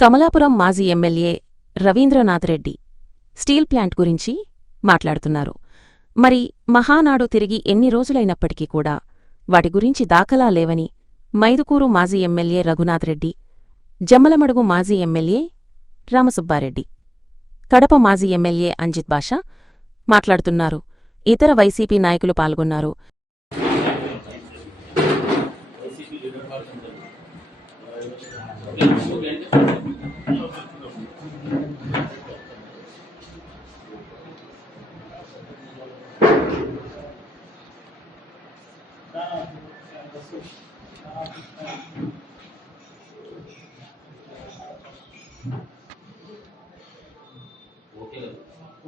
కమలాపురం మాజీ MLA Ravindranath Reddy steel plant గురించి మాట్లాడుతున్నారు. మరి మహానాడు తిరిగి ఎన్ని రోజులైనప్పటికీ కూడా వాటి గురించి దాఖలా లేవని మైదుకూరు మాజీ ఎమ్మెల్యే రఘునాథ్ రెడ్డి, జమ్మలమడుగు మాజీ ఎమ్మెల్యే రామసుబ్బారెడ్డి, కడప మాజీ ఎమ్మెల్యే అంజిత్ బాషా మాట్లాడుతున్నారు. ఇతర వైసీపీ నాయకులు పాల్గొన్నారు.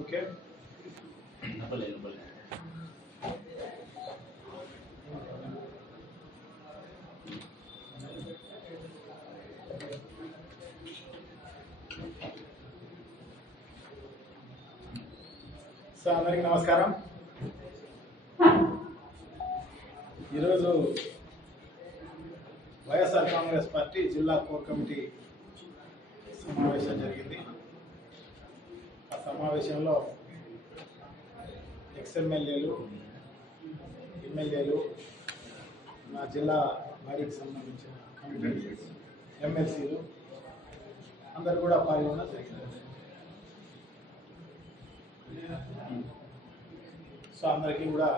ఓకే సార్, అందరికీ నమస్కారం. ఈరోజు వైఎస్ఆర్ కాంగ్రెస్ పార్టీ జిల్లా కోర్ కమిటీ సమావేశం జరిగింది. ఆ సమావేశంలో ఎక్స్ఎమ్మెల్యేలు, ఎమ్మెల్యేలు, మా జిల్లా బాడీకి సంబంధించిన కమిటీ, ఎమ్మెల్సీలు అందరూ కూడా పాల్గొనడం జరిగింది. సో అందరికీ కూడా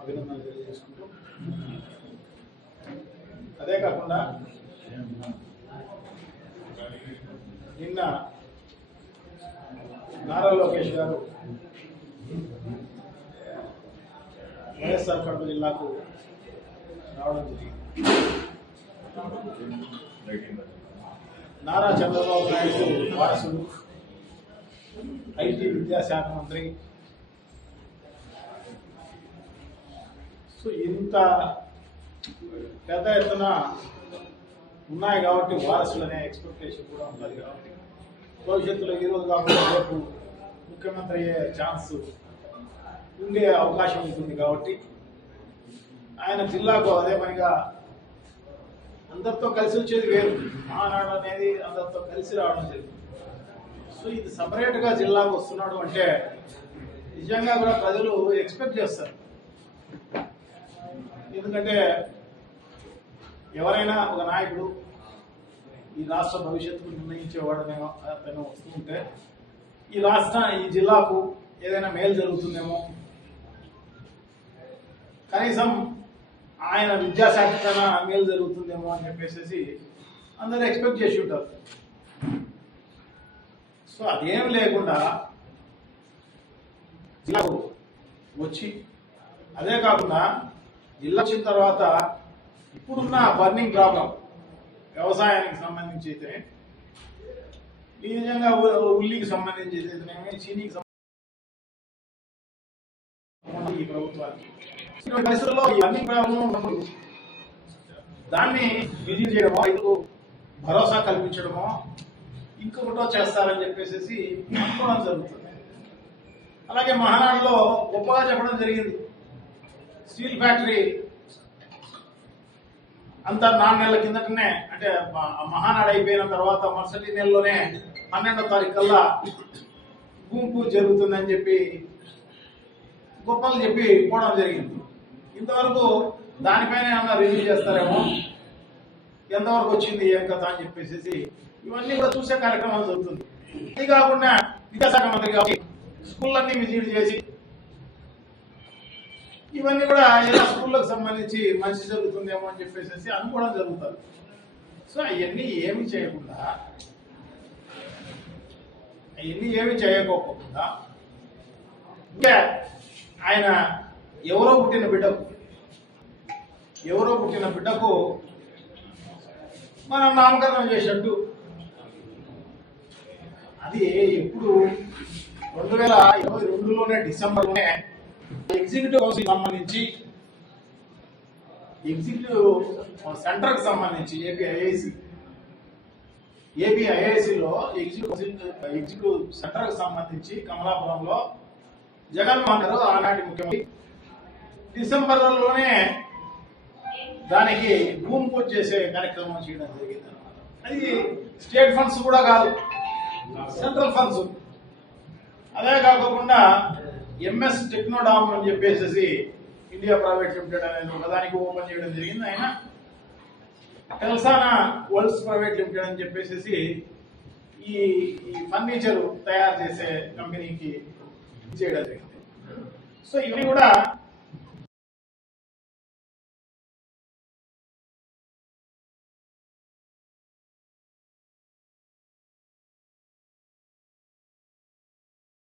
అభినందనలు తెలియజేసుకుంటూ, అదే కాకుండా నిన్న నారా లోకేష్ గారు వైఎస్ఆర్ కడప జిల్లాకు రావడం జరిగింది. నారా చంద్రబాబు నాయుడు వారసుడు, ఐటీ విద్యాశాఖ మంత్రి. సో ఇంత పెద్ద ఎత్తున ఉన్నాయి కాబట్టి వారసులనే ఎక్స్పెక్టేషన్ కూడా ఉంటుంది కాబట్టి భవిష్యత్తులో ఈరోజు కాకుండా రేపు ముఖ్యమంత్రి అయ్యే ఛాన్స్ ఉండే అవకాశం ఉంటుంది కాబట్టి ఆయన జిల్లాకు అదే పనిగా అందరితో కలిసి వచ్చేది వేరు, మహానాడు అనేది అందరితో కలిసి రావడం జరిగింది. సో ఇది సపరేట్గా జిల్లాకు వస్తున్నాడు అంటే నిజంగా కూడా ప్రజలు ఎక్స్పెక్ట్ చేస్తారు. ఎందుకంటే ఎవరైనా ఒక నాయకుడు ఈ రాష్ట్ర భవిష్యత్తుకు నిర్ణయించేవాడనే అతను వస్తూ ఉంటే ఈ జిల్లాకు ఏదైనా మేలు జరుగుతుందేమో, కనీసం ఆయన విద్యాశాఖ కన్నా మేలు జరుగుతుందేమో అని చెప్పేసి అందరూ ఎక్స్పెక్ట్ చేసి ఉంటారు. సో అదేం లేకుండా జిల్లాకు వచ్చి, అదే కాకుండా జిల్లా వచ్చిన తర్వాత ఇప్పుడున్న బర్నింగ్ ప్రాబ్లం వ్యవసాయానికి సంబంధించి అయితే, ఈ విధంగా ఉల్లికి సంబంధించి అయితేనేమి, చీనీకి సంబంధించి ఈ ప్రభుత్వానికి పరిస్థితుల్లో ఈ బర్నింగ్ ప్రాబ్లం ఉన్నప్పుడు దాన్ని విధి చేయడమో, రైతుకు భరోసా కల్పించడమో, ఇంకొకటో చేస్తారని చెప్పేసి అనుకోవడం జరుగుతుంది. అలాగే మహానాడులో గొప్పగా చెప్పడం జరిగింది. స్టీల్ ఫ్యాక్టరీ అంతా 4 నెలల కిందటనే, అంటే మహానాడు అయిపోయిన తర్వాత మరుసటి నెలలోనే 12వ తారీఖు కల్లా భూమి పూజ జరుగుతుందని చెప్పి గొప్పలు చెప్పి పోవడం జరిగింది. ఇంతవరకు దానిపైన ఏమన్నా రివ్యూ చేస్తారేమో, ఎంతవరకు వచ్చింది ఏం కథ అని చెప్పేసి ఇవన్నీ కూడా చూసే కార్యక్రమాలు జరుగుతుంది. ఇది కాకుండా విద్యాశాఖ మంత్రి కాబట్టి స్కూళ్ళన్నీ విజిట్ చేసి ఇవన్నీ కూడా ఏదో స్కూళ్ళకు సంబంధించి మంచి జరుగుతుందేమో అని చెప్పేసి అనుకోవడం జరుగుతుంది. సో అవన్నీ ఏమి చేయకోకుండా ఇంకా ఆయన ఎవరో పుట్టిన బిడ్డకు మనం నామకరణం చేసినట్టు, అది ఎప్పుడు 2022లోనే డిసెంబర్లోనే ఎగ్జిక్యూటివ్ కౌన్సిల్ సంబంధించి, ఎగ్జిక్యూటివ్ సెంటర్కి సంబంధించి ఏపీఐఐసిలో ఎగ్జిక్యూటివ్ సెంటర్కి సంబంధించి కమలాపురంలో జగన్మోహన్ గారు ఆనాటి ముఖ్యమంత్రి డిసెంబర్లోనే దానికి భూమి పూజ చేసే కార్యక్రమం చేయడం జరిగింది. అది స్టేట్ ఫండ్స్ కూడా కాదు, సెంట్రల్ ఫండ్స్. అదే కాకుండా ఎంఎస్ టెక్నోడామ్ అని చెప్పేసి ఇండియా ప్రైవేట్ లిమిటెడ్ అనేది ఒకదానికి ఓపెన్ చేయడం జరిగింది. ఆయన టెల్సానా వరల్డ్స్ ప్రైవేట్ లిమిటెడ్ అని చెప్పేసి ఈ ఫర్నిచర్ తయారు చేసే కంపెనీకి చేయడం జరిగింది. సో ఇవన్నీ కూడా